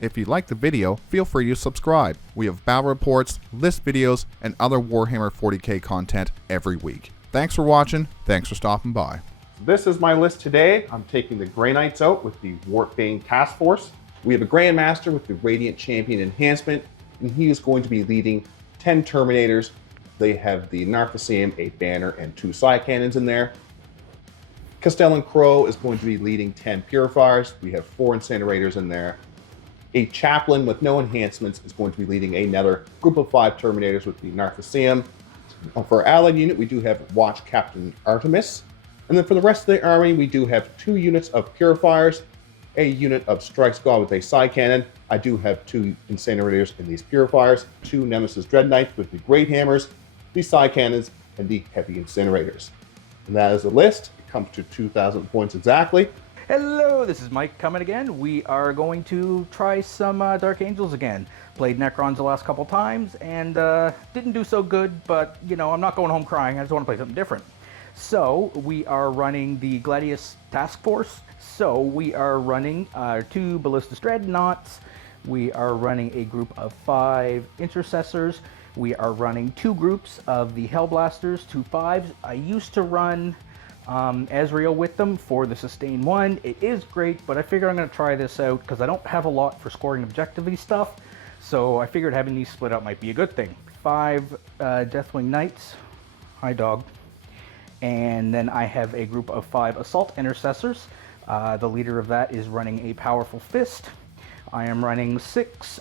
If you liked the video, feel free to subscribe. We have battle reports, list videos, and other Warhammer 40K content every week. Thanks for watching, thanks for stopping by. This is my list today. I'm taking the Grey Knights out with the Warpbane Task Force. We have a Grandmaster with the Radiant Champion Enhancement, and he is going to be leading 10 Terminators. They have the Narthasium, a banner, and 2 side cannons in there. Castellan Crow is going to be leading 10 Purifiers. We have 4 Incinerators in there. A Chaplain with no enhancements is going to be leading another group of 5 Terminators with the Narthasium. For our allied unit, we do have Watch Captain Artemis. And then for the rest of the army, we do have 2 units of Purifiers, a unit of Strike Squad with a side cannon. I do have 2 Incinerators in these Purifiers, 2 Nemesis Dread Knights with the Great Hammers, the side cannons, and the heavy Incinerators. And that is the list. It comes to 2,000 points exactly. Hello, this is Mike coming again. We are going to try some Dark Angels again. Played Necrons the last couple times and didn't do so good, but you know, I'm not going home crying. I just want to play something different. So we are running the Gladius Task Force. So we are running 2 Ballistus Dreadnoughts. We are running a group of 5 Intercessors. We are running 2 groups of the Hellblasters, 2 5s. I used to run Azrael with them for the Sustain 1. It is great, but I figure I'm going to try this out because I don't have a lot for scoring objectively stuff, so I figured having these split up might be a good thing. 5 Deathwing Knights, hi dog, and then I have a group of 5 Assault Intercessors. The leader of that is running a Powerful Fist. I am running 6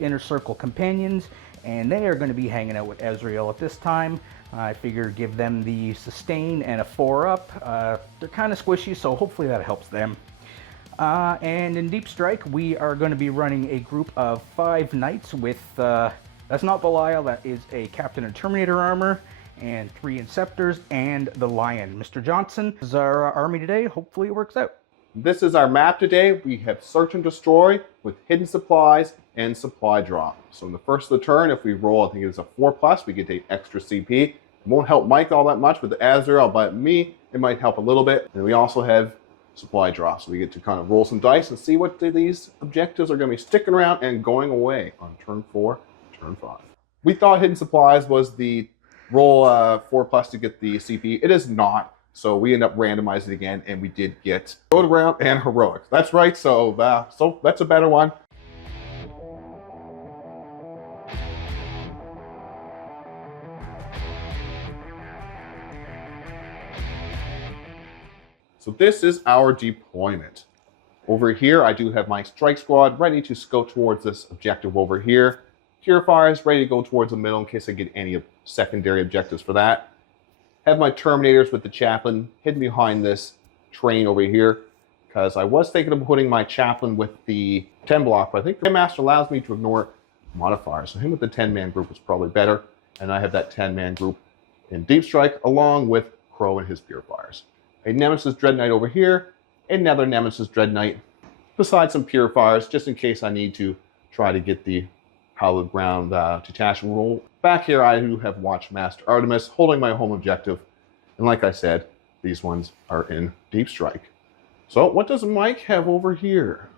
Inner Circle Companions, and they are going to be hanging out with Azrael at this time. I figure give them the sustain and a 4-up. They're kind of squishy, so hopefully that helps them. And in Deep Strike, we are going to be running a group of 5 Knights with, that's not Belial, that is a Captain and Terminator armor, and 3 Inceptors, and the Lion. Mr. Johnson, this is our army today. Hopefully it works out. This is our map today. We have Search and Destroy with hidden supplies and supply drop. So in the first of the turn, if we roll, I think it's a 4+, we get an extra CP. It won't help Mike all that much with the Azrael, but me, it might help a little bit. And we also have supply drop, so we get to kind of roll some dice and see what these objectives are going to be sticking around and going away on turn 4, turn 5. We thought hidden supplies was the roll 4+ to get the CP. It is not. So we end up randomizing it again, and we did get Road Around and Heroics. That's right, so that's a better one. So this is our deployment. Over here, I do have my Strike Squad ready to scout towards this objective over here. Purifiers ready to go towards the middle in case I get any secondary objectives for that. Have my Terminators with the Chaplain hidden behind this train over here, because I was thinking of putting my Chaplain with the 10 block, but I think the Grandmaster allows me to ignore modifiers. So him with the 10-man group is probably better, and I have that 10-man group in Deep Strike along with Crow and his Purifiers. A Nemesis Dread Knight over here, another Nemesis Dread Knight, besides some Purifiers, just in case I need to try to get the Hallowed Ground detachment roll. Back here, I do have Watch Master Artemis holding my home objective. And like I said, these ones are in Deep Strike. So what does Mike have over here?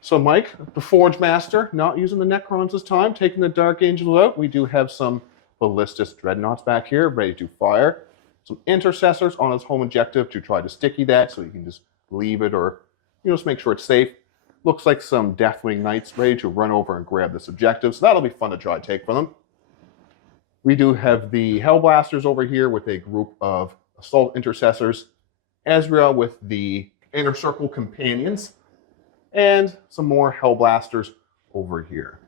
So Mike, the Forgemaster, not using the Necrons this time, taking the Dark Angels out. We do have some Ballistus Dreadnoughts back here, ready to fire. Some Intercessors on his home objective to try to sticky that, so you can just leave it or just make sure it's safe. Looks like some Deathwing Knights ready to run over and grab this objective, so that'll be fun to try to take from them. We do have the Hellblasters over here with a group of Assault Intercessors, Azrael with the Inner Circle Companions, and some more Hellblasters over here.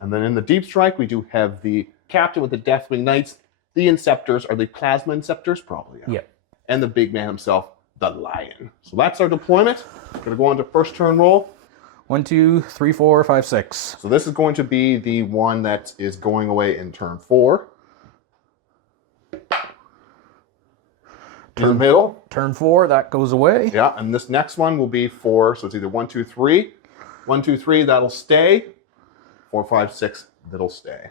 And then in the Deep Strike, we do have the Captain with the Deathwing Knights, the Inceptors, are they Plasma Inceptors? Probably, yeah. Yep. And the big man himself, the Lion. So that's our deployment. Gonna go on to first turn roll. 1, 2, 3, 4, 5, 6. So this is going to be the one that is going away in turn 4. Turn middle. Turn 4, that goes away. Yeah, and this next one will be 4, so it's either 1, 2, 3. 1, 2, 3, that'll stay. 4, 5, 6, that'll stay.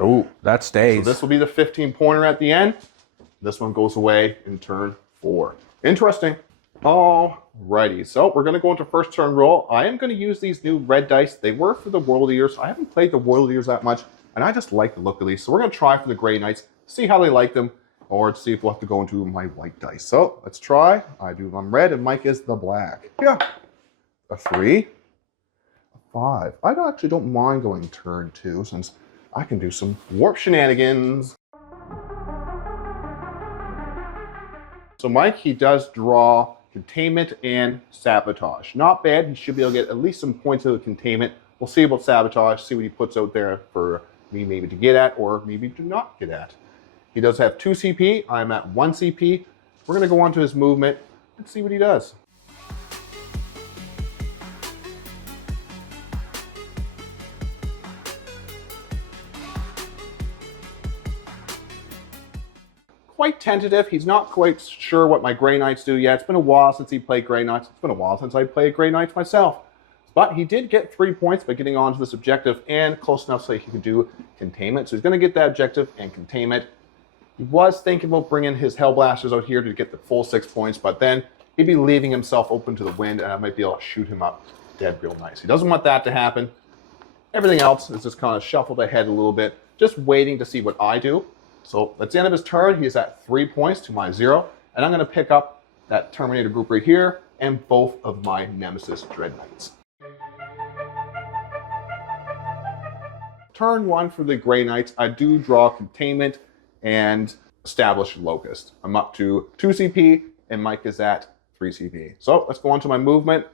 Oh, That stays. so this will be the 15-pointer at the end. This one goes away in turn 4. Interesting. Alrighty, so we're going to go into first turn roll. I am going to use these new red dice. They were for the World Eaters. I haven't played the World Eaters that much, and I just like the look of these. So we're going to try for the Grey Knights, see how they like them, or see if we'll have to go into my white dice. So let's try. I'm red, and Mike is the black. Yeah, a 3, a 5. I actually don't mind going turn 2, since I can do some warp shenanigans. So Mike, he does draw containment and sabotage. Not bad. He should be able to get at least some points of containment. We'll see about sabotage, see what he puts out there for me maybe to get at or maybe to not get at. He does have 2 CP. I'm at 1 CP. We're going to go on to his movement and see what he does. Quite tentative. He's not quite sure what my Grey Knights do yet. It's been a while since he played Grey Knights. It's been a while since I played Grey Knights myself. But he did get 3 points by getting onto this objective and close enough so he could do containment. So he's going to get that objective and containment. He was thinking about bringing his Hellblasters out here to get the full 6 points, but then he'd be leaving himself open to the wind and I might be able to shoot him up dead real nice. He doesn't want that to happen. Everything else is just kind of shuffled ahead a little bit, just waiting to see what I do. So at the end of his turn, he's at 3 points to my 0, and I'm going to pick up that Terminator group right here and both of my Nemesis Dread Knights. Turn 1 for the Grey Knights, I do draw Containment and Establish Locust. I'm up to 2 CP, and Mike is at 3 CP. So let's go on to my movement.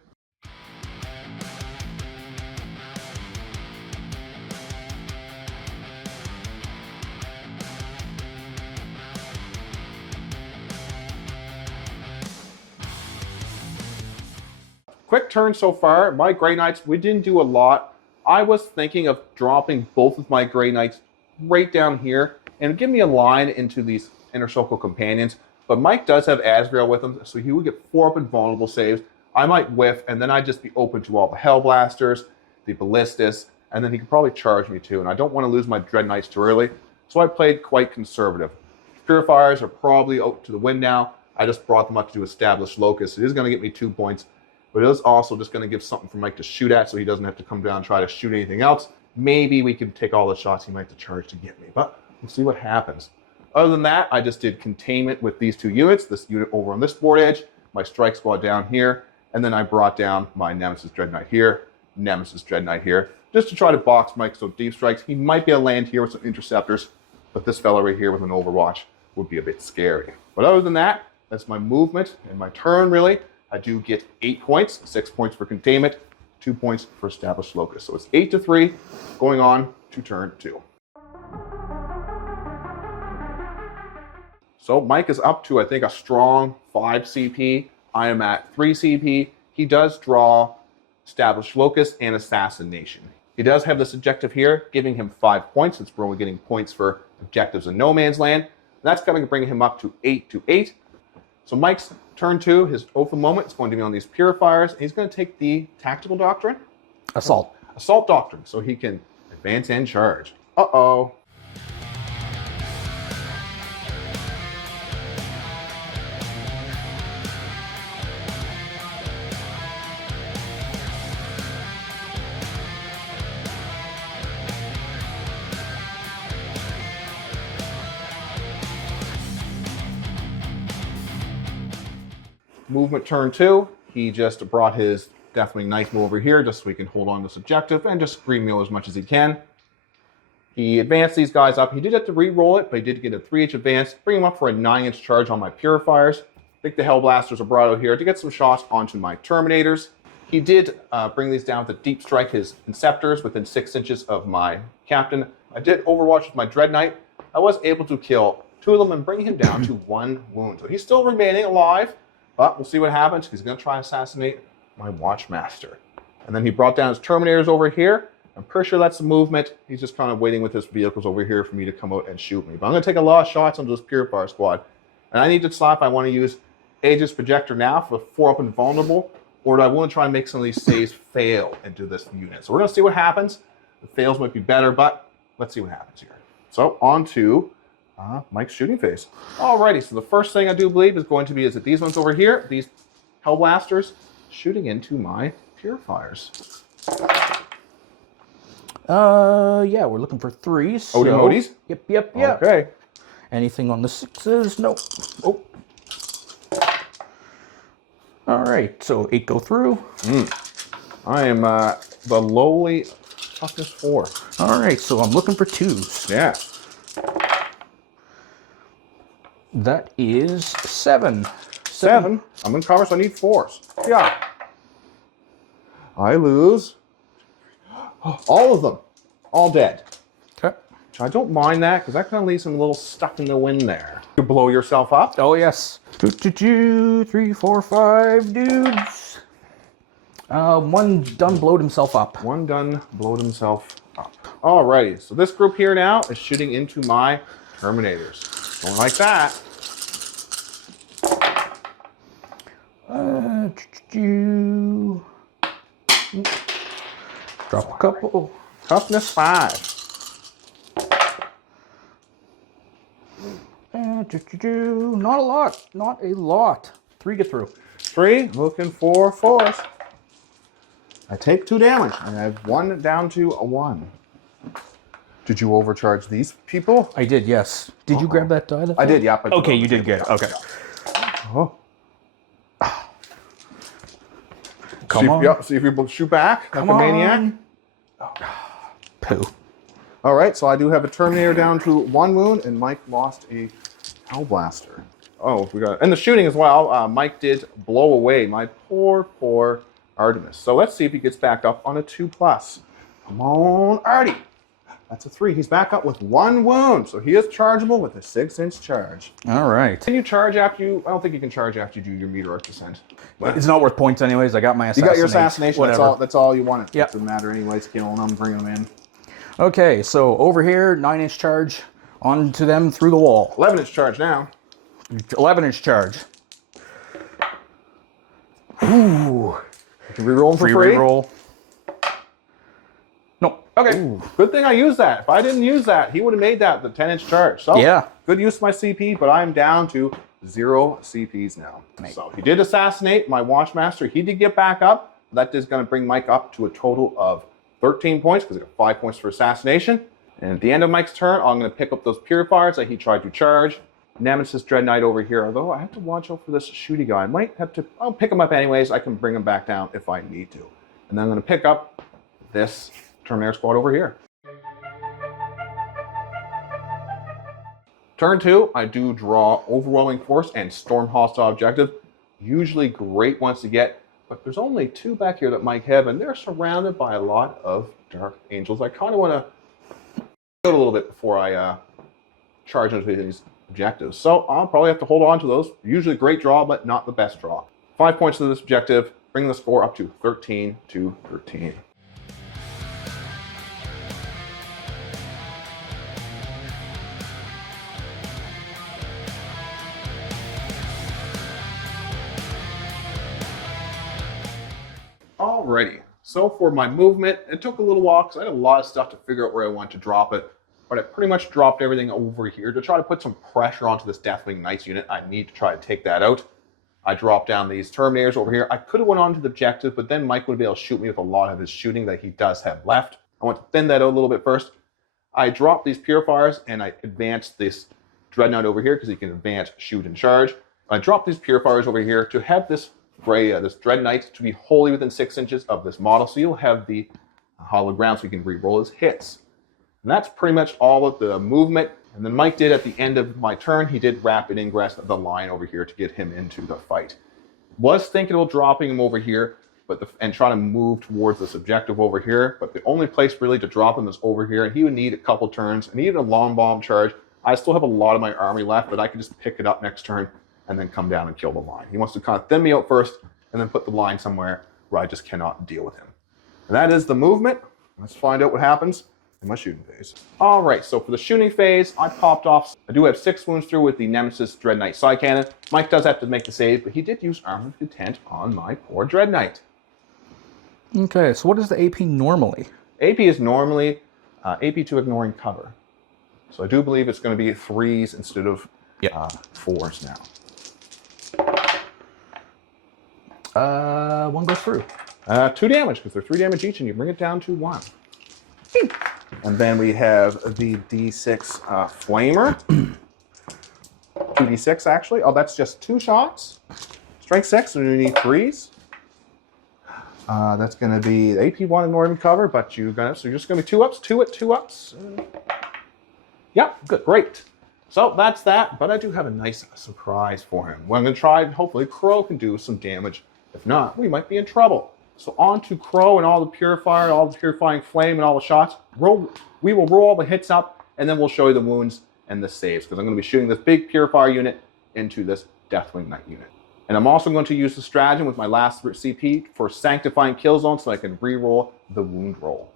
Quick turn so far. My Grey Knights, we didn't do a lot. I was thinking of dropping both of my Grey Knights right down here and give me a line into these Inner Circle Companions. But Mike does have Asriel with him, so he would get 4 up invulnerable saves. I might whiff, and then I'd just be open to all the Hellblasters, the Ballistas, and then he could probably charge me too. And I don't want to lose my Dread Knights too early, so I played quite conservative. Purifiers are probably out to the wind now. I just brought them up to establish Locust. It is going to get me 2 points. But it is also just going to give something for Mike to shoot at so he doesn't have to come down and try to shoot anything else. Maybe we can take all the shots he might have to charge to get me, but we'll see what happens. Other than that, I just did containment with these 2 units, this unit over on this board edge, my strike squad down here, and then I brought down my Nemesis Dread Knight here, Nemesis Dread Knight here, just to try to box Mike so deep strikes. He might be able to land here with some interceptors, but this fella right here with an Overwatch would be a bit scary. But other than that, that's my movement and my turn really. I do get 8 points, 6 points for containment, 2 points for established locus. So it's 8 to 3, going on to turn 2. So Mike is up to, I think, a strong 5 CP. I am at 3 CP. He does draw established locus and assassination. He does have this objective here, giving him 5 points, since we're only getting points for objectives in no man's land. That's going to bring him up to 8 to 8. So Mike's turn 2, his oath moment is going to be on these purifiers. He's going to take the tactical doctrine. Assault. Assault doctrine, so he can advance and charge. Uh-oh. Movement turn 2, he just brought his Deathwing Knights over here just so we can hold on to this objective and just scream meal as much as he can. He advanced these guys up. He did have to re-roll it, but he did get a 3-inch advance, bring him up for a 9-inch charge on my Purifiers. I think the Hellblasters are brought out here to get some shots onto my Terminators. He did bring these down with a deep strike, his Inceptors within 6 inches of my Captain. I did Overwatch with my Dread Knight. I was able to kill 2 of them and bring him down to 1 wound. So he's still remaining alive. But we'll see what happens. He's going to try to assassinate my Watchmaster. And then he brought down his Terminators over here. I'm pretty sure that's the movement. He's just kind of waiting with his vehicles over here for me to come out and shoot me. But I'm going to take a lot of shots on this Purifier squad. And I need to decide if I want to use Aegis Projector now for 4 up and vulnerable, or do I want to try and make some of these saves fail and do this unit. So we're going to see what happens. The fails might be better, but let's see what happens here. So on to Mike's shooting phase. Alrighty, so the first thing I do believe is going to be is that these ones over here, these Hell Blasters, shooting into my purifiers. Yeah, we're looking for 3s. So... Odie Modies? Yep. Okay. Anything on the 6s? Nope. Oh. All right, so 8 go through. I am the lowly toughness 4. All right, so I'm looking for 2s. Yeah. That is 7. 7. I'm in cover, so I need 4s. Yeah. I lose all of them. All dead. Okay. I don't mind that, because that kind of leaves them a little stuck in the wind there. You blow yourself up. Oh, yes. 2, 3, 4, 5 dudes. One done blowed himself up. One done blowed himself up. Alrighty, so this group here now is shooting into my Terminators. Don't like that. Drop a couple. Toughness 5. Not a lot. Not a lot. 3 get through. 3, looking for 4s. I take 2 damage. I have 1 down to a 1. Did you overcharge these people? I did, yes. Did you grab that die? I did, yeah. Okay, you did get it. Okay. Oh. Come on. Yep, see if you shoot back Come like a on. maniac. Poo. All right, so I do have a Terminator down to 1 wound, and Mike lost a Hell Blaster. Oh, we got, and the shooting as well. Mike did blow away my poor Artemis. So let's see if he gets back up on a 2+. Come on, Artie. That's a 3. He's back up with 1 wound, so he is chargeable with a 6-inch charge. All right. Can you charge after you? I don't think you can charge after you do your meteoric descent. It's not worth points anyways. I got my You assassination. got your assassination. Whatever. That's all you wanted. Yep. It doesn't matter anyways. Killing them, bringing them in. Okay, so over here, 9-inch charge onto them through the wall. 11-inch charge now. 11-inch charge. Ooh. You can reroll them for free. Reroll. No. Okay. Ooh, good thing I used that. If I didn't use that, he would have made that the 10-inch charge. So Yeah. good use of my CP, but I'm down to 0 CPs now. So he did assassinate my Watchmaster. He did get back up. That is going to bring Mike up to a total of 13 points because he got 5 points for assassination. And at the end of Mike's turn, I'm going to pick up those purifiers that he tried to charge. Nemesis Dread Knight over here, although I have to watch out for this shooty guy. I might have to, I'll pick him up anyways. I can bring him back down if I need to. And then I'm going to pick up this Terminator squad over here. Turn 2, I do draw Overwhelming Force and Storm Hostile Objective. Usually great ones to get, but there's only 2 back here that Mike have, and they're surrounded by a lot of Dark Angels. I kind of want to do it a little bit before I charge into these objectives. So I'll probably have to hold on to those. Usually great draw, but not the best draw. 5 points to this objective, bring the score up to 13 to 13. Alrighty, so for my movement, it took a little while because I had a lot of stuff to figure out where I want to drop it, but I pretty much dropped everything over here to try to put some pressure onto this Deathwing Knights unit. I need to try to take that out. I dropped down these Terminators over here. I could have went on to the objective, but then Mike would be able to shoot me with a lot of his shooting that he does have left. I want to thin that out a little bit first. I dropped these Purifiers and I advanced this Dreadnought over here because he can advance, shoot, and charge. I dropped these Purifiers over here to have this this Dread Knight to be wholly within 6 inches of this model, so you'll have the hollow ground so you can re-roll his hits. And that's pretty much all of the movement. And then Mike did at the end of my turn, he did rapid ingress of the line over here to get him into the fight. Was thinking about dropping him over here, and trying to move towards this objective over here, but the only place really to drop him is over here, and he would need a couple turns, and he needed a long bomb charge. I still have a lot of my army left, but I could just pick it up next turn and then come down and kill the line. He wants to kind of thin me out first and then put the line somewhere where I just cannot deal with him. And that is the movement. Let's find out what happens in my shooting phase. All right, so for the shooting phase, I popped off. I do have 6 wounds through with the Nemesis Dread Knight side cannon. Mike does have to make the save, but he did use Armored Content on my poor Dread Knight. Okay, so what is the AP normally? AP is normally AP to ignoring cover. So I do believe it's going to be 3s instead of 4s now. 1 goes through. 2 damage, because they're 3 damage each, and you bring it down to 1. And then we have the D6 Flamer. 2d6 actually. Oh, that's just 2 shots. Strength 6, and you need 3s. That's going to be AP1 and Northern cover, but so you're just going to be 2 ups, 2 ups. Yeah, good, great. So that's that, but I do have a nice surprise for him. Well, I'm going to try, hopefully Crow can do some damage. If not, we might be in trouble. So on to Crow and all the purifier, all the purifying flame and all the shots. We will roll all the hits up, and then we'll show you the wounds and the saves, because I'm going to be shooting this big purifier unit into this Deathwing Knight unit. And I'm also going to use the stratagem with my last CP for sanctifying kill zone, so I can re-roll the wound roll.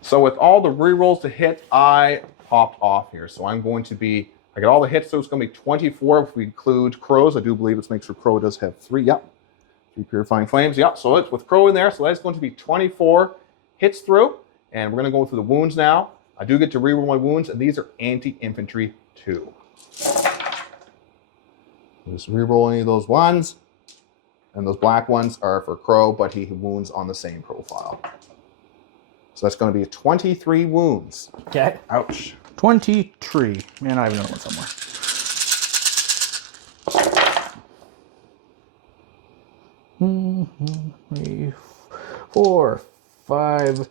So with all the re-rolls to hit, I popped off here. So I'm going to be, I got all the hits, so it's going to be 24 if we include Crows. I do believe this makes sure Crow does have 3. Yep. 3 purifying flames. Yep. So it's with Crow in there. So that's going to be 24 hits through. And we're going to go through the wounds now. I do get to re-roll my wounds, and these are anti-infantry 2. Just re-roll any of those ones. And those black ones are for Crow, but he wounds on the same profile. So that's going to be 23 wounds. Okay. Ouch. 23. Man, I have another one somewhere. 3, 4, 5,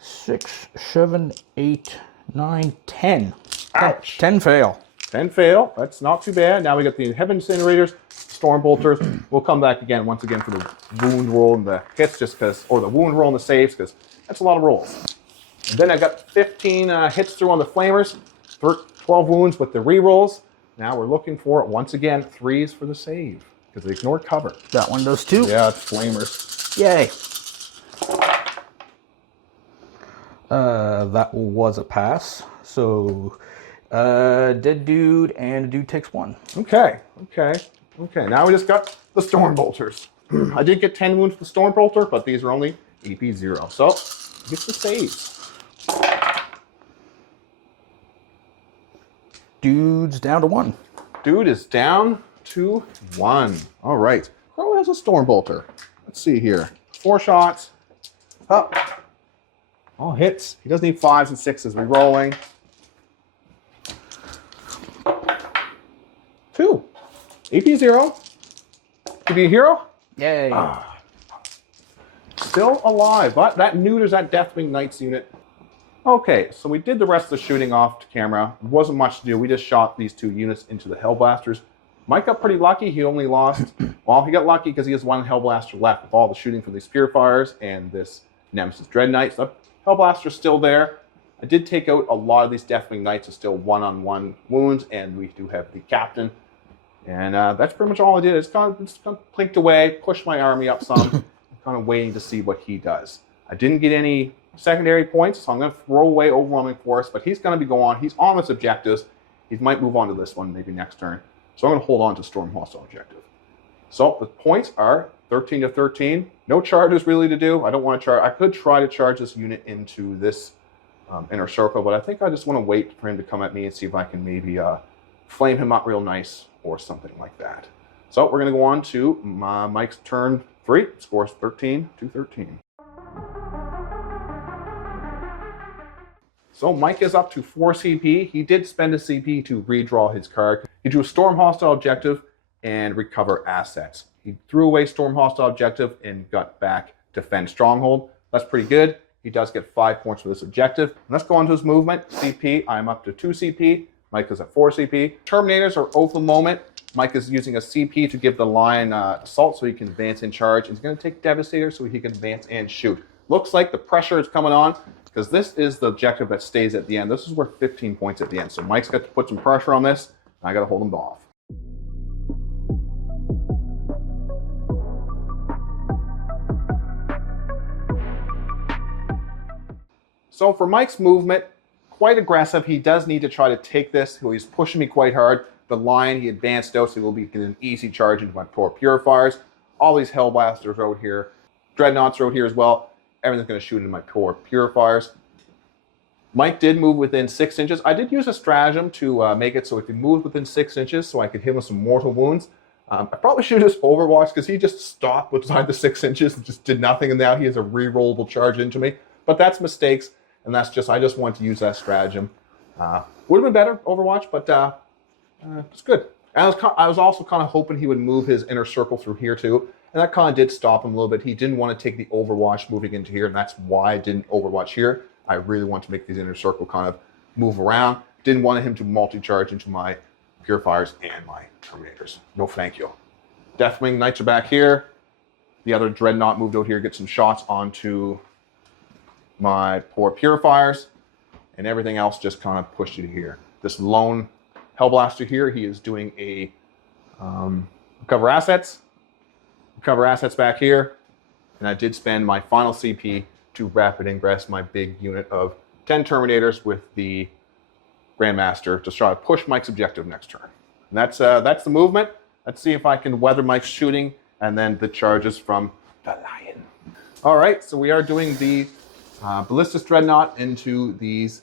6, 7, 8, 9, 10. Ouch. 10 fail. 10 fail. That's not too bad. Now we got the Heaven Incinerators, Storm Bolters. We'll come back again once again for the wound roll and the hits, just because, or the wound roll and the saves, because that's a lot of rolls. And then I got 15 hits through on the Flamers, 12 wounds with the re-rolls. Now we're looking for, once again, 3s for the save, because they ignored cover. That one does too. Yeah, it's Flamers. Yay. That was a pass. So, dead dude, and a dude takes 1. Okay. Now we just got the Storm Bolters. I did get 10 wounds with the Storm Bolter, but these are only AP 0. So, get the saves. Dude's down to 1. Dude is down to 1. All right. Crow has a Storm Bolter. Let's see here. 4 shots. Up. All hits. He does need 5s and 6s re-rolling. 2. AP 0. To be a hero. Yay. Still alive, but that neuters that Deathwing Knights unit. Okay, so we did the rest of the shooting off camera. It wasn't much to do. We just shot these 2 units into the Hellblasters. Mike got pretty lucky. He only lost, well, he got lucky because he has 1 Hellblaster left with all the shooting from these Purifiers and this Nemesis Dread Knights. The Hellblaster's still there. I did take out a lot of these Deathwing Knights are still one-on-one wounds, and we do have the captain. And that's pretty much all I did. It's kind of plinked away, pushed my army up some, kind of waiting to see what he does. I didn't get any secondary points, so I'm going to throw away Overwhelming Force, but he's going to be going on. He's on his objectives. He might move on to this one maybe next turn. So I'm going to hold on to Storm Hostile objective. So the points are 13 to 13. No charges really to do. I don't want to charge. I could try to charge this unit into this inner circle, but I think I just want to wait for him to come at me and see if I can maybe flame him up real nice or something like that. So we're going to go on to Mike's turn 3. Scores 13 to 13. So Mike is up to 4 CP. He did spend a CP to redraw his card. He drew Storm Hostile Objective and Recover Assets. He threw away Storm Hostile Objective and got back Defend Stronghold. That's pretty good. He does get 5 points for this objective. Let's go on to his movement. CP, I'm up to 2 CP. Mike is at 4 CP. Terminators are over the moment. Mike is using a CP to give the Lion Assault so he can advance and charge. He's going to take Devastator so he can advance and shoot. Looks like the pressure is coming on, because this is the objective that stays at the end. This is worth 15 points at the end. So Mike's got to put some pressure on this. I got to hold him off. So for Mike's movement, quite aggressive. He does need to try to take this. He's pushing me quite hard. The line, he advanced out, so he will be getting an easy charge into my poor Purifiers. All these Hellblasters out here. Dreadnoughts are out here as well. Everything's going to shoot into my poor Purifiers. Mike did move within 6 inches. I did use a stratagem to make it so it could move within 6 inches so I could hit him with some mortal wounds. I probably should have just overwatched because he just stopped beside the 6 inches and just did nothing, and now he has a re-rollable charge into me. But that's mistakes, and that's just, I just want to use that stratagem. Would have been better, Overwatch, but it's good. And I was also kind of hoping he would move his inner circle through here too, and that kind of did stop him a little bit. He didn't want to take the Overwatch moving into here, and that's why I didn't Overwatch here. I really want to make these inner circle kind of move around. Didn't want him to multi-charge into my Purifiers and my Terminators. No thank you. Deathwing Knights are back here. The other Dreadnought moved out here, get some shots onto my poor Purifiers, and everything else just kind of pushed you to here. This lone Hellblaster here, he is doing a recover assets back here, and I did spend my final CP to rapid ingress my big unit of 10 Terminators with the Grandmaster to try to push Mike's objective next turn. And that's the movement. Let's see if I can weather Mike's shooting and then the charges from the Lion. All right, so we are doing the Ballistus Dreadnought into these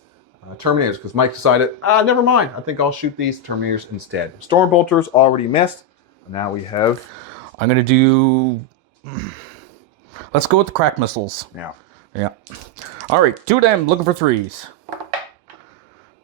Terminators because Mike decided, never mind, I think I'll shoot these Terminators instead. Stormbolters already missed. Now we have... I'm going to do... Let's go with the crack missiles. Yeah. Yeah. All right, 2 of them, looking for 3s.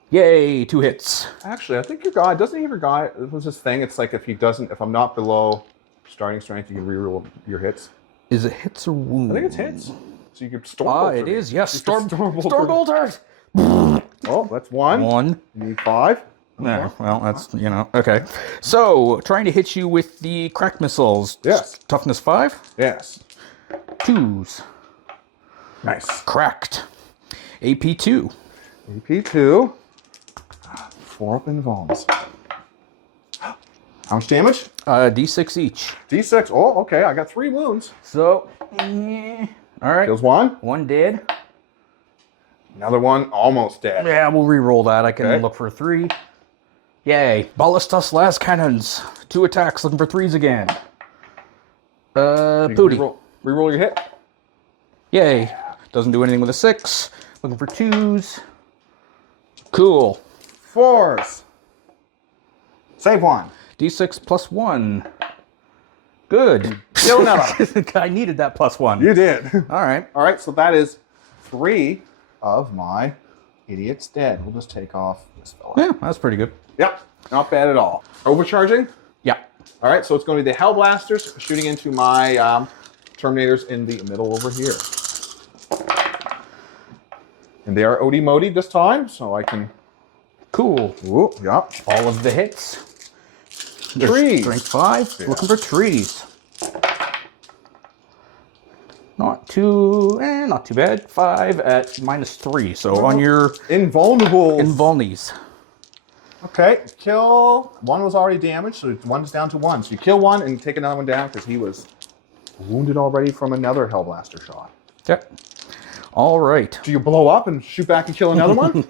Yay, 2 hits. Actually, I think your guy, doesn't he have your guy, it was this thing, it's like if I'm not below starting strength, you can reroll your hits. Is it hits or wounds? I think it's hits. So you could Stormbolter. It is, yes. Stormbolters. Oh, that's 1. 1. You need 5. Yeah, well, that's, okay. So, trying to hit you with the crack missiles. Yes. Toughness 5. Yes. 2s. Nice. Cracked. AP 2. AP 2. 4 open vulns. How much damage? D6 each. D6. Oh, okay. I got 3 wounds. So, all right. Kills 1. 1 dead. Another one almost dead. Yeah, we'll re-roll that. I can look for 3. Yay. Ballistus las cannons. 2 attacks, looking for 3s again. Booty. Reroll your hit. Yay. Doesn't do anything with a 6. Looking for 2s. Cool. 4s. Save 1. D6 plus 1. Good. Kill another. I needed that plus 1. You did. All right. All right, so that is 3 of my idiots dead. We'll just take off this fella. Yeah, that's pretty good. Yep, not bad at all. Overcharging? Yeah. All right, so it's going to be the Hellblasters shooting into my Terminators in the middle over here. And they are Odie Modi this time, so I can... Cool. Ooh, yep. All of the hits. Trees. Strength 5. Yeah. Looking for trees. Not too bad. 5 at -3. So on your Invulnerables. invulnies. Okay, kill. 1 was already damaged, so 1's down to 1. So you kill 1 and take another one down because he was wounded already from another Hellblaster shot. Yep. All right. Do you blow up and shoot back and kill another one?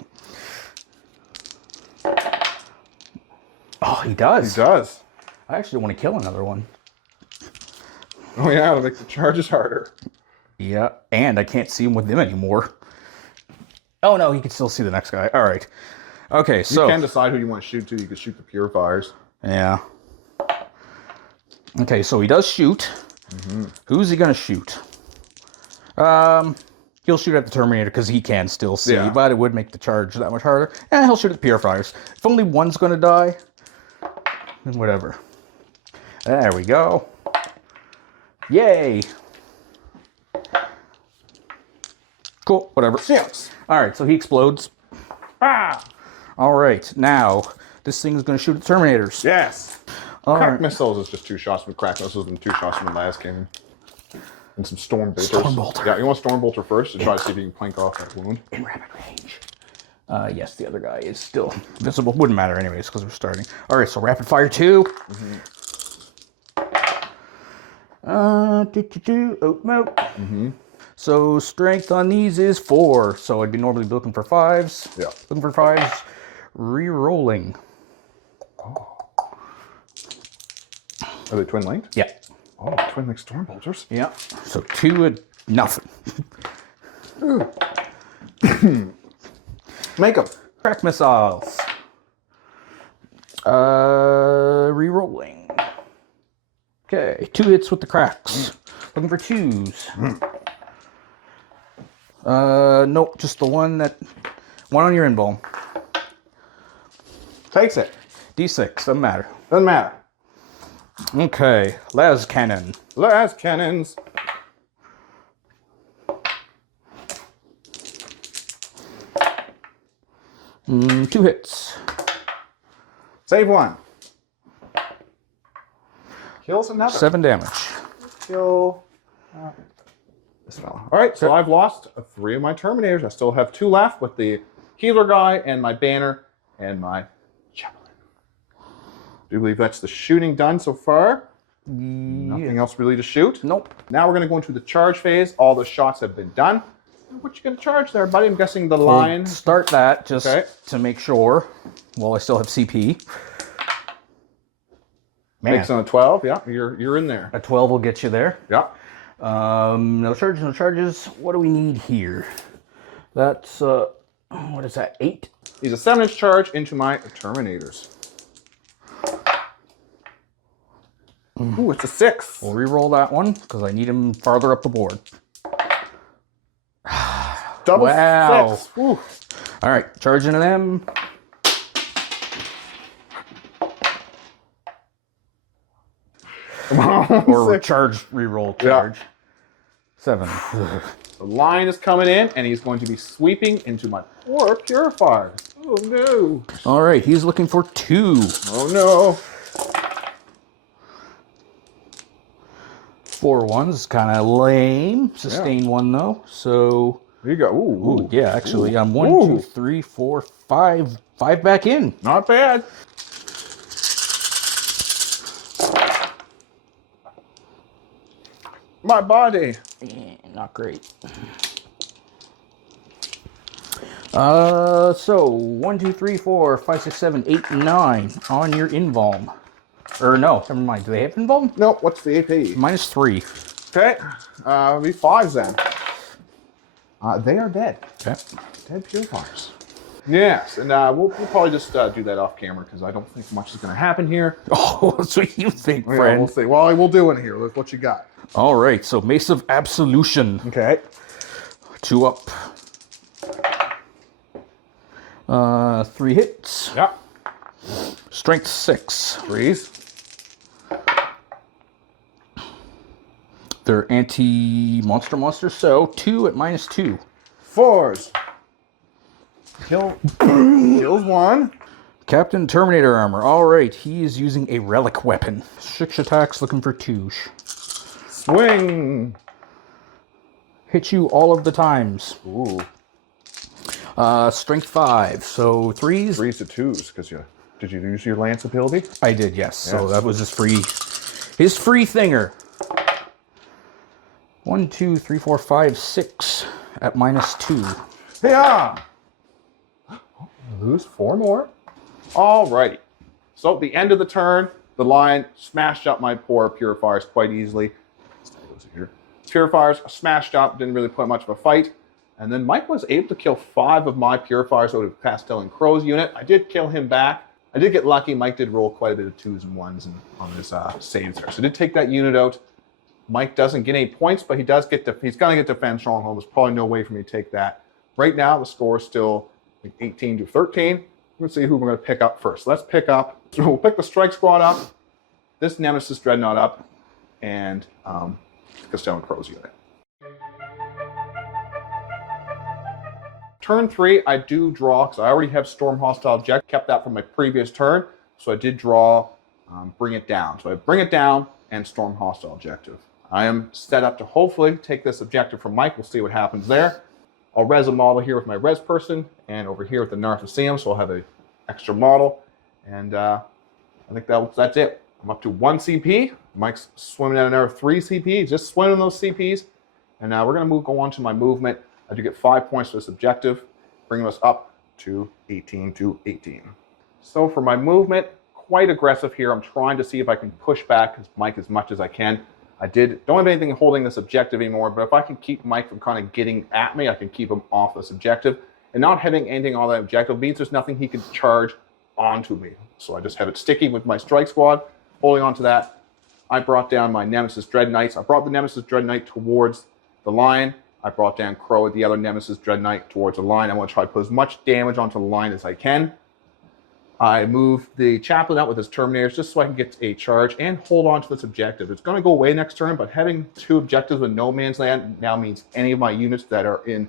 Oh, he does. He does. I actually want to kill another one. Oh yeah, to make the charges harder. Yeah, and I can't see him with them anymore. Oh no, he can still see the next guy. All right. Okay, so... You can decide who you want to shoot to. You can shoot the Purifiers. Yeah. Okay, so he does shoot. Mm-hmm. Who's he going to shoot? He'll shoot at the Terminator because he can still see, but it would make the charge that much harder. And he'll shoot at the Purifiers. If only one's going to die, then whatever. There we go. Yay. Cool, whatever. 6. All right, so he explodes. Ah! All right, now this thing is going to shoot at the Terminators. Yes. All Crack right. missiles is just 2 shots from crack missiles and 2 shots from the last cannon. And some Stormbolters. Stormbolter. Yeah, you want Stormbolter first to try to see if you can plank off that wound. In rapid range. Yes, the other guy is still visible. Wouldn't matter anyways because we're starting. All right, so rapid fire 2. Mm-hmm. Oatmeal. Mm-hmm. So strength on these is 4. So I'd be normally looking for 5s. Yeah. Looking for 5s. Re-rolling. Oh. Are they twin linked? Yeah. Oh, twin linked Stormbolters. Yeah. So 2 at nothing. Make them. Crack missiles. Re-rolling. Okay, 2 hits with the cracks. Looking for 2s. Nope, just the one on your invuln. Takes it. D6, doesn't matter. Doesn't matter. Okay, las cannon. Las cannons. Two hits. Save one. Kills another. 7 damage. Kill this fella. All right, so I've lost 3 of my Terminators. I still have 2 left with the healer guy and my banner and my javelin. Do you believe that's the shooting done so far? Nothing else really to shoot? Nope. Now we're going to go into the charge phase. All the shots have been done. What you going to charge there, buddy? I'm guessing the line. We'll start that just to make sure. While I still have CP. Man. Makes on a 12. Yeah, you're in there. A 12 will get you there. Yeah. No charges, no charges. What do we need here? That's, what is that, 8? He's a 7-inch charge into my Terminators. Ooh, it's a 6. We'll re-roll that one, because I need him farther up the board. Double wow. 6. Ooh. All right, charge into them. Or charge, re-roll, charge. Yeah. 7. The line is coming in, and he's going to be sweeping into my poor purifiers. Oh, no. All right, he's looking for 2. Oh, no. 4 ones, kind of lame. Sustain 1, though, so... There you go. Ooh. Ooh, yeah, actually, I'm 1, 2, 3, 4, 5. 5 back in. Not bad. My body. Yeah, not great. So 1, 2, 3, 4, 5, 6, 7, 8, 9 on your invuln. Or no, never mind. Do they have invuln? Nope. What's the AP? -3. Okay. Be 5s then. They are dead. Okay. Dead purifiers. Yes, and we'll probably just do that off camera because I don't think much is going to happen here. Oh, that's what you think, Yeah, friend. we'll see. Well, we'll do it here. Look what you got. All right, so Mace of Absolution. Okay. 2 up. 3 hits. Yeah. Strength 6. 3s. They're anti-monster, so 2 at -2. 4s. Kills 1. Captain Terminator armor. All right, he is using a relic weapon. 6 attacks, looking for 2. Swing. Hit you all of the times. Ooh. Strength 5, so 3s. 3s to 2s, because did you use your lance ability? I did, yes. So that was his free thinger. 1, 2, 3, 4, 5, 6 at -2. Yeah. Lose 4 more. Alrighty. So at the end of the turn, the line smashed up my poor purifiers quite easily. Purifiers smashed up, didn't really put much of a fight. And then Mike was able to kill 5 of my purifiers out of Pastel and Crow's unit. I did kill him back. I did get lucky. Mike did roll quite a bit of 2s and 1s on his saves there. So I did take that unit out. Mike doesn't get any points, but he's going to get Defense Stronghold. There's probably no way for me to take that. Right now, the score is still 18 to 13. Let's see who we're going to pick up first. Let's pick up, so we'll pick the Strike Squad up, this Nemesis Dreadnought up, and Castellan Crow's unit. Turn 3, I do draw, because I already have Storm Hostile Object, kept that from my previous turn, so I did draw Bring It Down. So I Bring It Down and Storm Hostile Objective. I am set up to hopefully take this objective from Mike. We'll see what happens there. I'll res a model here with my res person, and over here with the Narthosium, so I'll have an extra model. And I think that's it. I'm up to 1 CP. Mike's swimming at another 3 CP. Just swimming those CPs. And now we're going to go on to my movement. I do get 5 points for this objective, bringing us up to 18 to 18. So for my movement, quite aggressive here. I'm trying to see if I can push back Mike as much as I can. Don't have anything holding this objective anymore, but if I can keep Mike from kind of getting at me, I can keep him off this objective. and not having anything on that objective means there's nothing he can charge onto me. So I just have it sticky with my strike squad, holding onto that. I brought down my Nemesis Dread Knights. I brought the Nemesis Dread Knight towards the line. I brought down Crow at the other Nemesis Dread Knight towards the line. I want to try to put as much damage onto the line as I can. I moved the Chaplain out with his Terminators just so I can get a charge and hold on to this objective. It's going to go away next turn, but having 2 objectives in No Man's Land now means any of my units that are in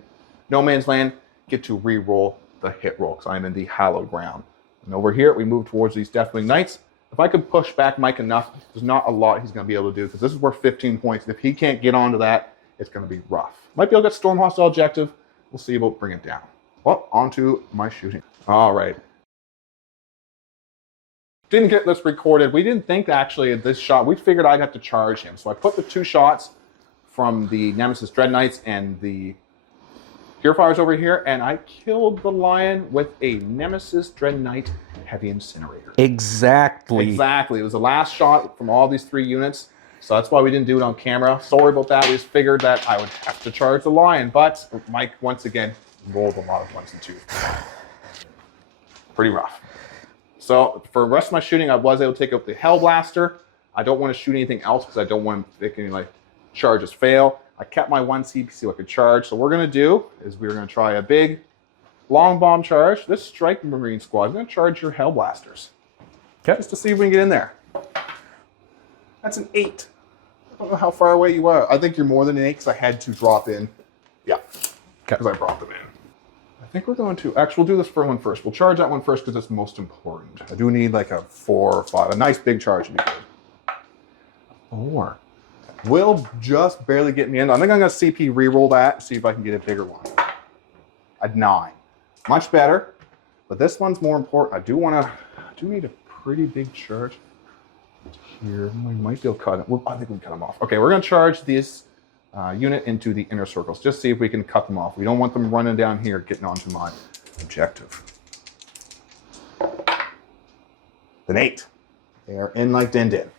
No Man's Land get to re-roll the hit roll because I'm in the hallowed ground. And over here, we move towards these Deathwing Knights. If I could push back Mike enough, there's not a lot he's going to be able to do because this is worth 15 points. And if he can't get onto that, it's going to be rough. Might be able to get Storm Hostile objective. We'll see about bringing it down. Well, onto my shooting. All right. Didn't get this recorded. We didn't think actually of this shot. We figured I'd have to charge him. So I put the 2 shots from the Nemesis Dread Knights and the Purifiers over here, and I killed the Lion with a Nemesis Dread Knight Heavy Incinerator. Exactly. Exactly. It was the last shot from all these 3 units. So that's why we didn't do it on camera. Sorry about that. We just figured that I would have to charge the Lion. But Mike, once again, rolled a lot of 1s and 2s. Pretty rough. So for the rest of my shooting, I was able to take out the Hellblaster. I don't want to shoot anything else because I don't want to make any like charges fail. I kept my 1 CP so I could charge. So what we're going to do is we're going to try a big long bomb charge. This Strike Marine squad is going to charge your Hellblasters. Okay. Just to see if we can get in there. That's an 8. I don't know how far away you are. I think you're more than an 8 because I had to drop in. Yeah, because I brought them in. I think we're going to, actually we'll do this for one first. We'll charge that one first because it's most important. I do need like a 4 or 5, a nice big charge would be good. 4. Will just barely get me in. I think I'm going to CP reroll that, see if I can get a bigger one. A 9. Much better, but this one's more important. I do need a pretty big charge here. We might be able to cut it. I think we can cut them off. Okay, we're going to charge this unit into the inner circles. Just see if we can cut them off. We don't want them running down here, getting onto my objective. An 8. They are in like din-din.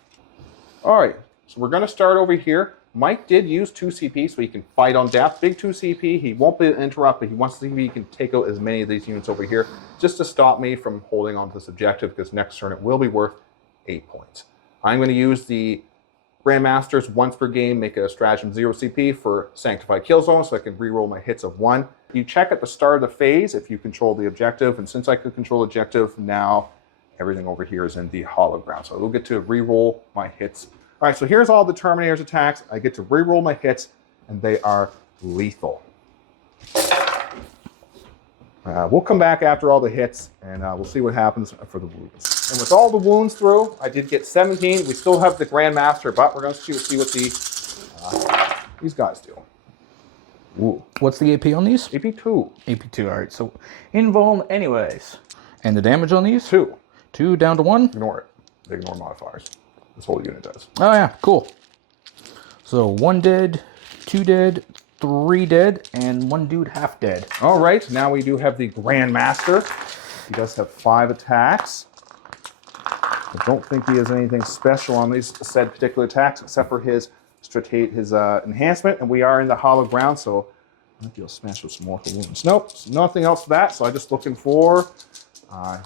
All right, so we're going to start over here. Mike did use 2 CP, so he can fight on death. Big 2 CP. He won't be able to interrupt, but he wants to see if he can take out as many of these units over here just to stop me from holding on to this objective because next turn it will be worth 8 points. I'm going to use the Grandmasters once per game, make a stratagem 0 CP for Sanctified Kill Zone so I can reroll my hits of 1. You check at the start of the phase if you control the objective, and since I could control objective, now everything over here is in the hollow ground. So I will get to reroll my hits. All right, so here's all the Terminator's attacks. I get to reroll my hits, and they are lethal. We'll come back after all the hits, and we'll see what happens for the wounds. And with all the wounds through, I did get 17. We still have the Grandmaster, but we're going to see what these guys do. Ooh. What's the AP on these? AP 2. AP 2, all right. So invuln anyways. And the damage on these? 2. 2 down to 1? Ignore it. They ignore modifiers. This whole unit does. Oh yeah, cool. So 1 dead, 2 dead, 3 dead, and 1 dude half dead. All right, now we do have the Grandmaster. He does have 5 attacks. I don't think he has anything special on these said particular attacks except for his enhancement, and we are in the hollow ground, so I think he'll smash with some mortal wounds. Nope, nothing else for that, so I'm just looking for...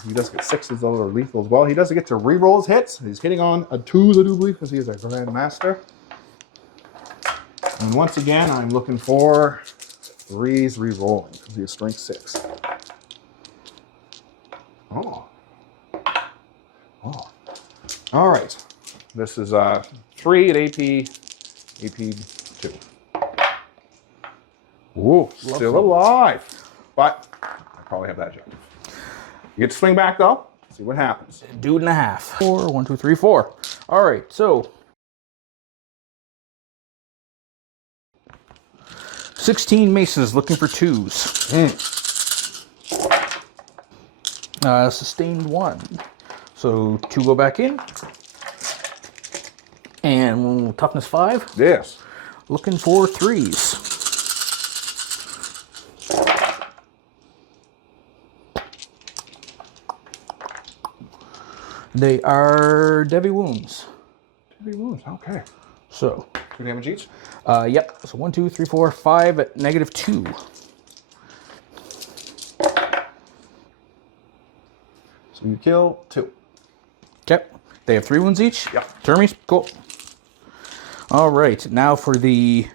he does get 6 of those are lethal as well. He doesn't get to re-roll his hits. He's hitting on a 2s, I do believe, because he is a Grandmaster. And once again, I'm looking for 3s re-rolling because he has strength 6. Oh. All right. This is 3 at AP 2. Ooh, still alive. But I probably have that objective. You get to swing back though. See what happens. Dude and a half. 4, 1, 2, 3, 4. All right, so 16 maces looking for 2s. Sustained 1. So 2 go back in. And toughness 5. Yes. Looking for 3s. They are Devi wounds. Devi wounds, okay. So 2 damage each? Yep. So 1, 2, 3, 4, 5 at -2. So you kill 2. Okay. They have 3 wounds each? Yep. Termies? Cool. All right. Now for the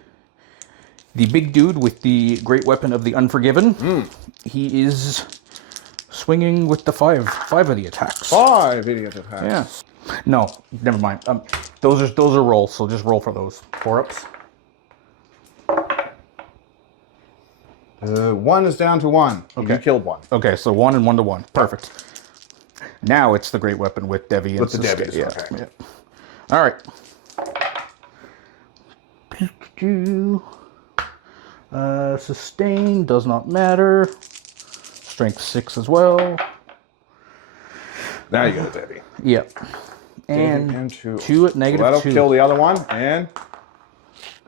big dude with the great weapon of the Unforgiven. He is swinging with the 5 of the attacks. 5 idiot attacks. Yes. No, never mind. Those are rolls, so just roll for those. 4-ups. 1 is down to 1. Okay. You killed 1. Okay, so 1 and 1 to 1. Perfect. Now it's the great weapon with Devi. With the Sustain. Devis, okay. Yeah. All right. Sustain does not matter. Strength 6 as well. Now you get a Devi. Yep. And 2 at negative so that'll 2. kill the other one and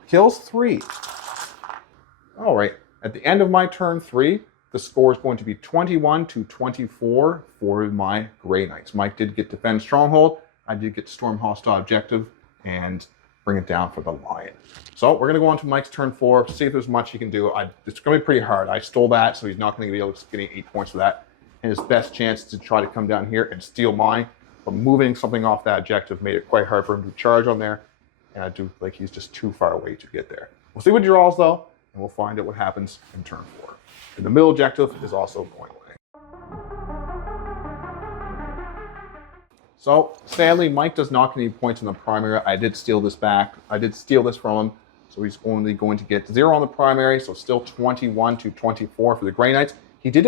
kills 3. All right. At the end of my turn 3, the score is going to be 21 to 24 for my Grey Knights. Mike did get Defend Stronghold. I did get Storm Hostile Objective and bring it down for the Lion. So we're going to go on to Mike's turn 4, see if there's much he can do. It's going to be pretty hard. I stole that, so he's not going to be able to get 8 points for that. And his best chance to try to come down here and steal mine. But moving something off that objective made it quite hard for him to charge on there. And I do like he's just too far away to get there. We'll see what he draws, though, and we'll find out what happens in turn 4. And the middle objective is also going away. So, sadly, Mike does not get any points in the primary. I did steal this back. I did steal this from him. So he's only going to get 0 on the primary, so still 21 to 24 for the Grey Knights. He did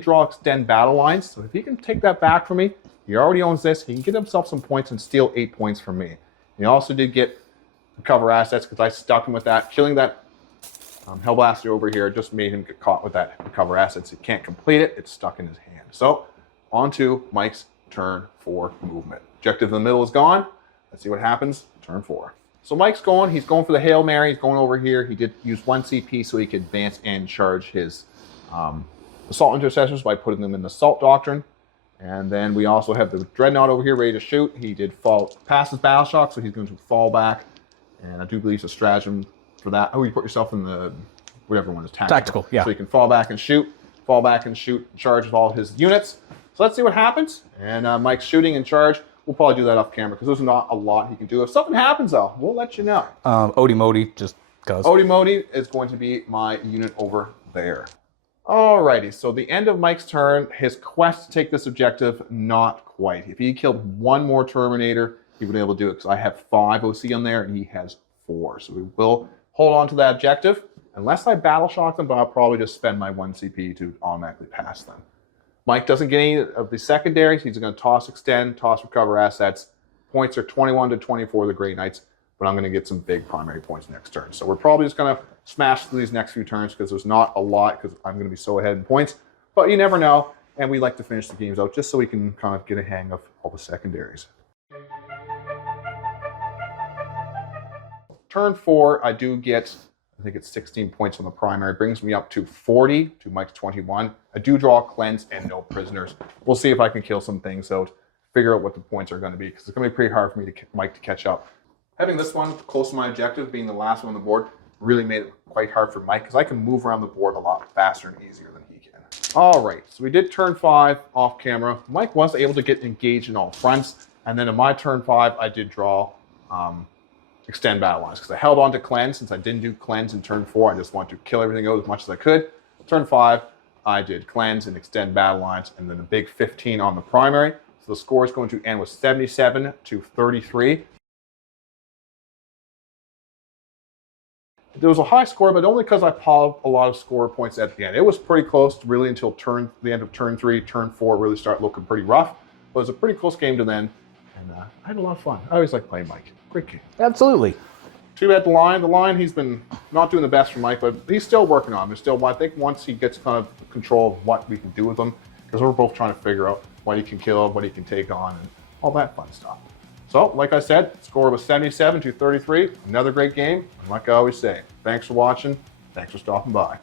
draw extend battle lines, so if he can take that back from me, he already owns this. He can get himself some points and steal 8 points from me. He also did get recover assets because I stuck him with that. Killing that Hellblaster over here just made him get caught with that recover assets. He can't complete it. It's stuck in his hand. So on to Mike's turn 4 movement. Objective in the middle is gone. Let's see what happens. Turn 4. So Mike's going. He's going for the Hail Mary. He's going over here. He did use 1 CP so he could advance and charge his Assault Intercessors by putting them in the Assault Doctrine. And then we also have the Dreadnought over here ready to shoot. He did fall past his Battle Shock, so he's going to fall back. And I do believe it's a stratagem for that. Oh, you put yourself in the, whatever one is, tactical. Tactical, yeah. So you can fall back and shoot, and charge with all his units. So let's see what happens. And Mike's shooting and charge. We'll probably do that off camera because there's not a lot he can do. If something happens, though, we'll let you know. Odie Modi just goes. Odie Modi is going to be my unit over there. Alrighty, so the end of Mike's turn, his quest to take this objective, not quite. If he killed 1 more Terminator, he would be able to do it because I have 5 OC on there and he has 4. So we will hold on to that objective. Unless I battle shock them, but I'll probably just spend my 1 CP to automatically pass them. Mike doesn't get any of the secondaries. He's going to toss extend, toss recover assets. Points are 21 to 24 the Grey Knights, but I'm going to get some big primary points next turn. So we're probably just going to smash through these next few turns because there's not a lot because I'm going to be so ahead in points. But you never know, and we like to finish the games out just so we can kind of get a hang of all the secondaries. Turn 4, I do get, I think it's 16 points on the primary. Brings me up to 40 to Mike's 21. I do draw cleanse and no prisoners. We'll see if I can kill some things out, figure out what the points are going to be because it's going to be pretty hard for me to Mike to catch up. Having this one close to my objective, being the last one on the board, really made it quite hard for Mike because I can move around the board a lot faster and easier than he can. All right, so we did turn 5 off camera. Mike was able to get engaged in all fronts, and then in my turn 5, I did draw extend battle lines because I held on to cleanse. Since I didn't do cleanse in turn 4, I just wanted to kill everything out as much as I could. Turn 5, I did cleanse and extend battle lines, and then a big 15 on the primary. So the score is going to end with 77 to 33. There was a high score, but only because I piled a lot of score points at the end. It was pretty close really until the end of turn 3. Turn 4 really started looking pretty rough. But it was a pretty close game to then, and I had a lot of fun. I always like playing Mike. Great game. Absolutely. Too bad the Lion, he's been not doing the best for Mike, but he's still working on him. I think once he gets kind of control of what we can do with him, because we're both trying to figure out what he can kill, what he can take on, and all that fun stuff. So, like I said, score was 77 to 33. Another great game. And like I always say, thanks for watching. Thanks for stopping by.